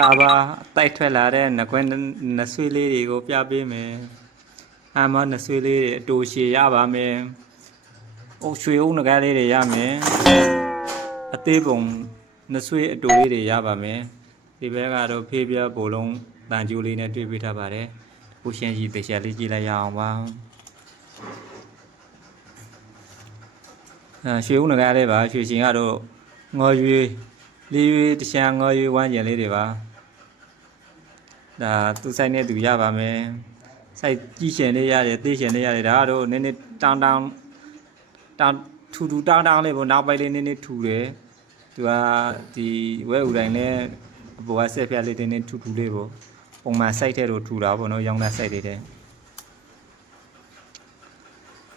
တာပါတိုက်ထွက်လာတဲ့နှခွင်းနှဆွေးလေးတွေကိုပြပေးမယ်အမနှဆွေးလေးတွေအတူရှည်ရပါမယ်အုပ်ရွှေအုပ်ငကားလေးတွေရမယ်အသေးပုံနှဆွေးအတူလေးတွေရပါမယ်ဒီဘက်ကတော့ဖေးပြဘိုးလုံးတန်ကျိုးလေးနဲ့တွေ့ပေးထားပါတယ်ဘုရှင်ကြီးတေချာလေးကြည့်လိုက်ရအောင်ပါရွှေဦးငကားလေးပါရွှေရှင်ကတော့ငေါ်ရွေလေးရွေတချမ်းငေါ်ရွေဝမ်းကျင်လေးတွေပါဒါသူဆိုင်နဲ့သူရပါမယ်စိုက်ကြီးရှင်လေးရတယ်သေးရှင်လေးရတယ်ဒါကတော့နည်းနည်းတောင်းထူတောင်းလေးပေါ့နောက်ပိုင်းလေးနည်းနည်းထူတယ်သူကဒီဝဲဥတိုင်းနဲ့အပေါ်ကဆက်ပြလေးတင်းတင်းထူလေးပေါ့ပုံမှန်စိုက်တဲ့လိုထူတာပေါ့နော်ရောင်းတဲ့စိုက်တွေတဲ့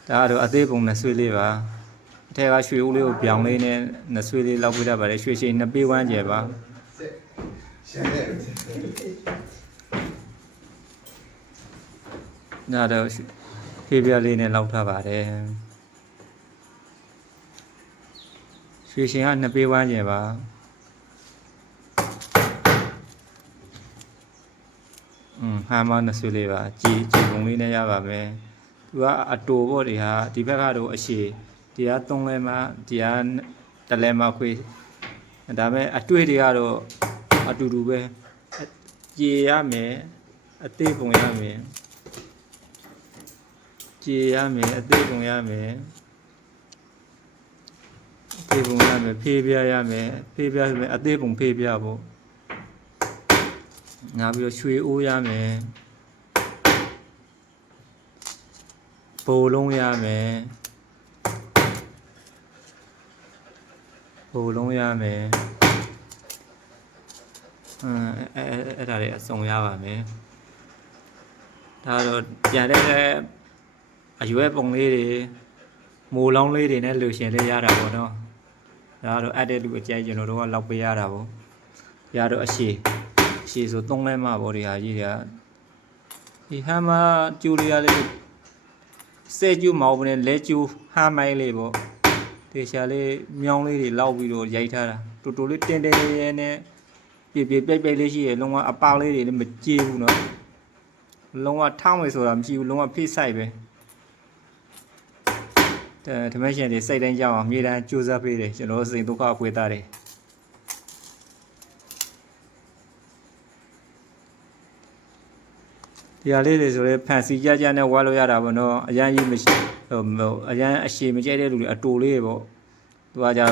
ဒါကတော့အသေးပုံနဲ့ဆွေးလေးပါအထက်ကရွှေဦးလေးကိုပြောင်းလေးနဲ့နှဆွေးလေးလောက်ပြတတ်ပါတယ်ရွှေရှိနှစ်ပေးဝန်းကျယ်ပါနာတော့ဖေးပြလေးနဲ့လောက်ထားပါတယ်ရွှေရှင်ကနှစ်ပေးဝန်းကျယ်ပါဟာမနှဆွေးလေးပါကြည်ပုံလေးနဲ့ရပါမယ်သူကအတူပေါ့ဒီဟာဒီဘက်ကတော့အရှိဒီက3လဲမှဒီက1လဲမှခွေးဒါပေမဲ့အတွေ့တွေကတော့အတူတူပဲကြေရမယ်အသေးပုံရမယ်ကြေရမယ်အသေးပုံရမယ်အသေးပုံရမယ်ဖေးပြရမယ်ဖေးပြဆိုရင်အသေးပုံဖေးပြဖို့ငါပြီးတော့ရွှေအိုးရမယ်ဘိုးလုံးရမယ်ဘိုးလုံးရမယ်အဲ့ဒါတွေအစုံရပါမယ်ဒါတော့ပြန်တဲ့အရွယ်ပုံလေးတွေမိုးလောင်းလေးတွေနဲ့လူရှင်လေးရတာပေါ့နော်ဒါတော့အဲ့တဲ့လူအကြိုက်ကျွန်တော်တို့ကလောက်ပေးရတာပေါ့ရတော့အရှိဆို3လဲမှပေါ့ဒီဟာကြီးတွေကဒီဟာမကျူလေးရလေးစဲကျူမောင်းပနေလဲကျူဟာမိုင်းလေးပေါ့တေချာလေးမြောင်းလေးတွေလောက်ပြီးတော့ရိုက်ထားတာတူတူလေးတင်းတင်းရဲနဲ့ပြပြပိတ်ပိတ်လေးရှိရလုံးဝအပေါက်လေးတွေလည်းမကြည့်ဘူးနော်လုံးဝထောင်းမယ်ဆိုတာမရှိဘူးလုံးဝဖိဆိုင်ပဲဓမ္မရှင်တွေစိတ်တိုင်းကြောက်အောင်မြေတန်းကြိုးစားပေးတယ်ကျွန်တော်စိတ်ဒုက္ခအခွေသားတယ်ဒီဟာလေးတွေဆိုလဲဖန်စီကြနဲ့ဝါလို့ရတာပေါ့နော်အရန်ကြီးမရှိအရန်အရှိမကျဲတဲ့လူတွေအတူလေးပေါ့သူကじゃ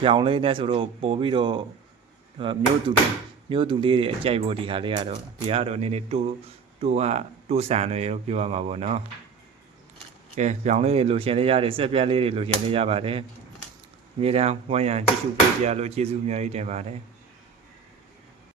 ပြောင်းလေးနဲ့ဆိုတော့ပို့ပြီးတော့မျိုးသူလေးတွေအကြိုက်ဖို့ဒီဟာလေးကတော့ဒီကတော့နည်းနည်းတိုးဆန်တယ်လို့ပြောရမှာပေါ့နော်ကဲပြောင်းလေးတွေလိုရှင်လေးရတယ်စက်ပြက်လေးတွေလိုရှင်လေးရပါတယ်မြေတန်းဝမ်းရံကြည့်ရှုပေးကြလို့ကျေးဇူးအများကြီးတင်ပါတယ်